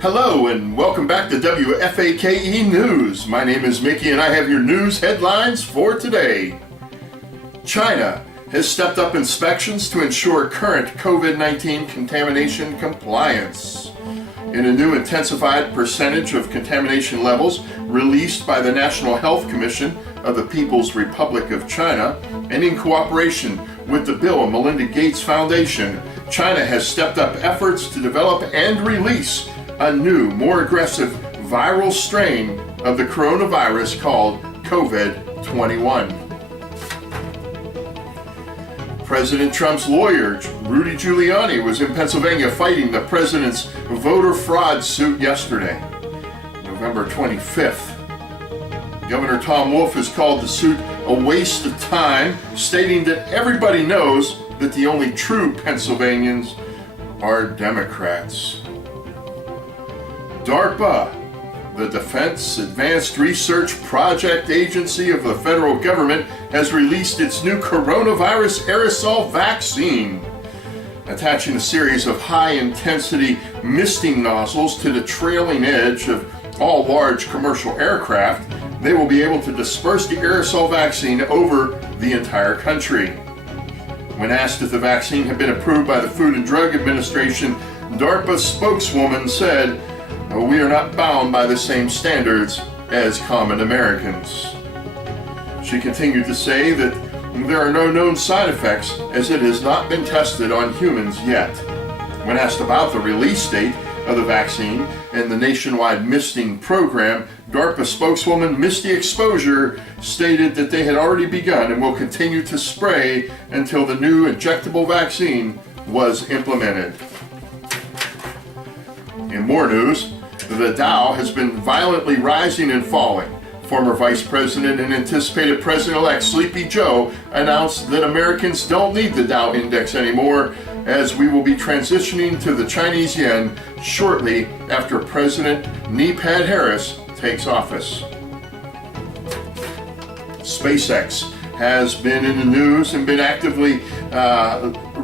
Hello and welcome back to WFAKE News. My name is Mickey and I have your news headlines for today. China has stepped up inspections to ensure current COVID-19 contamination compliance. In a new intensified percentage of contamination levels released by the National Health Commission of the People's Republic of China, and in cooperation with the Bill and Melinda Gates Foundation, China has stepped up efforts to develop and release a new, more aggressive viral strain of the coronavirus called COVID-21. President Trump's lawyer, Rudy Giuliani, was in Pennsylvania fighting the president's voter fraud suit yesterday, November 25th. Governor Tom Wolf has called the suit a waste of time, stating that everybody knows that the only true Pennsylvanians are Democrats. DARPA, the Defense Advanced Research Project Agency of the federal government, has released its new coronavirus aerosol vaccine. Attaching a series of high-intensity misting nozzles to the trailing edge of all large commercial aircraft, they will be able to disperse the aerosol vaccine over the entire country. When asked if the vaccine had been approved by the Food and Drug Administration, DARPA spokeswoman said, "We are not bound by the same standards as common Americans." She continued to say that there are no known side effects as it has not been tested on humans yet. When asked about the release date of the vaccine and the nationwide misting program, DARPA spokeswoman Misty Exposure stated that they had already begun and will continue to spray until the new injectable vaccine was implemented. In more news, the Dow has been violently rising and falling. Former Vice President and anticipated President-elect Sleepy Joe announced that Americans don't need the Dow Index anymore, as we will be transitioning to the Chinese yen shortly after President Knee-Pad Harris takes office. SpaceX has been in the news and been actively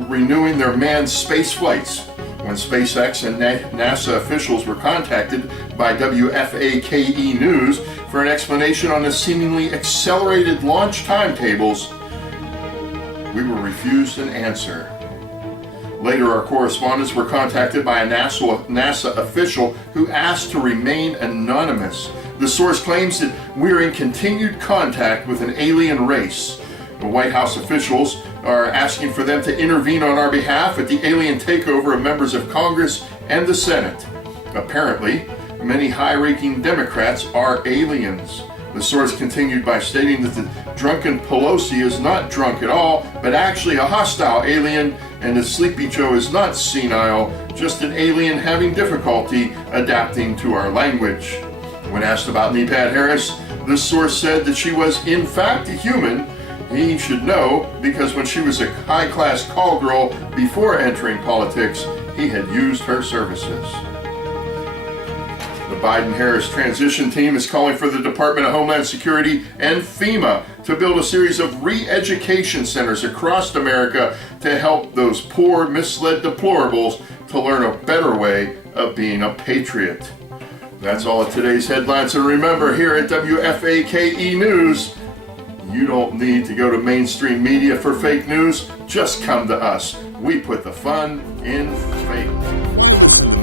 renewing their manned space flights. When SpaceX and NASA officials were contacted by WFAKE News for an explanation on the seemingly accelerated launch timetables, we were refused an answer. Later, our correspondents were contacted by a NASA official who asked to remain anonymous. The source claims that we're in continued contact with an alien race. The White House officials are asking for them to intervene on our behalf at the alien takeover of members of Congress and the Senate. Apparently, many high-ranking Democrats are aliens. The source continued by stating that the drunken Pelosi is not drunk at all, but actually a hostile alien, and that Sleepy Joe is not senile, just an alien having difficulty adapting to our language. When asked about Knee-Pad Harris, the source said that she was in fact a human. He should know, because when she was a high-class call girl before entering politics, he had used her services. The Biden-Harris transition team is calling for the Department of Homeland Security and FEMA to build a series of re-education centers across America to help those poor, misled deplorables to learn a better way of being a patriot. That's all of today's headlines, and remember, here at WFAKE News, you don't need to go to mainstream media for fake news. Just come to us. We put the fun in fake.